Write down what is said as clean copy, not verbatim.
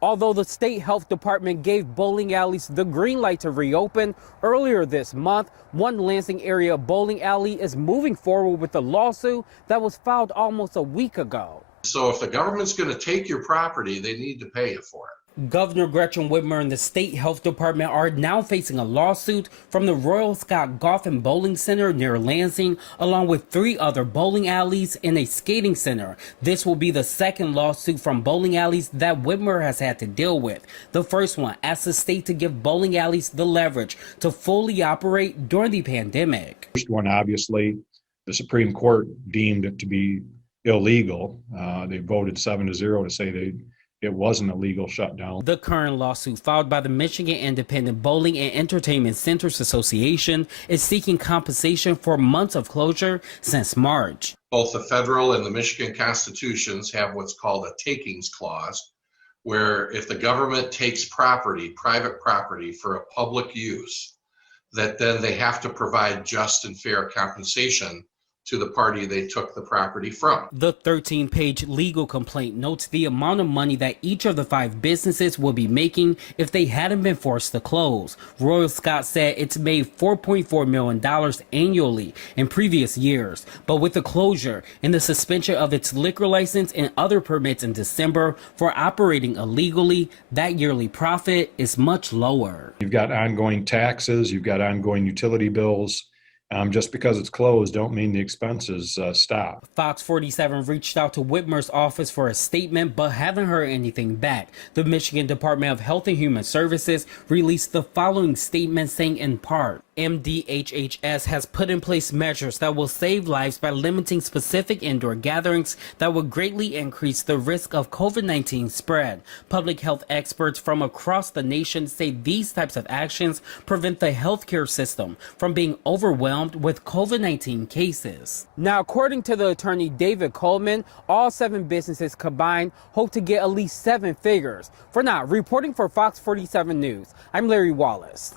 Although the state health department gave bowling alleys the green light to reopen earlier this month, one Lansing area bowling alley is moving forward with a lawsuit that was filed almost a week ago. So if the government's going to take your property, they need to pay you for it. Governor Gretchen Whitmer and the state health department are now facing a lawsuit from the Royal Scot Golf and Bowling Center near Lansing, along with 3 other bowling alleys and a skating center. This will be the second lawsuit from bowling alleys that Whitmer has had to deal with. The first one asked the state to give bowling alleys the leverage to fully operate during the pandemic. First one, obviously, the Supreme Court deemed it to be illegal. They voted 7-0 to say it wasn't a legal shutdown. The current lawsuit filed by the Michigan Independent Bowling and Entertainment Centers Association is seeking compensation for months of closure since March. Both the federal and the Michigan constitutions have what's called a takings clause, where if the government takes property, private property, for a public use, that then they have to provide just and fair compensation to the party they took the property from. The 13-page legal complaint notes the amount of money that each of the 5 businesses will be making if they hadn't been forced to close. Royal Scot said it's made $4.4 million annually in previous years, but with the closure and the suspension of its liquor license and other permits in December for operating illegally, that yearly profit is much lower. You've got ongoing taxes, you've got ongoing utility bills. Just because it's closed don't mean the expenses stop. Fox 47 reached out to Whitmer's office for a statement but haven't heard anything back. The Michigan Department of Health and Human Services released the following statement saying in part, MDHHS has put in place measures that will save lives by limiting specific indoor gatherings that would greatly increase the risk of COVID-19 spread. Public health experts from across the nation say these types of actions prevent the healthcare system from being overwhelmed with COVID-19 cases. Now, according to the attorney David Coleman, all 7 businesses combined hope to get at least 7 figures. For now, reporting for Fox 47 News, I'm Larry Wallace.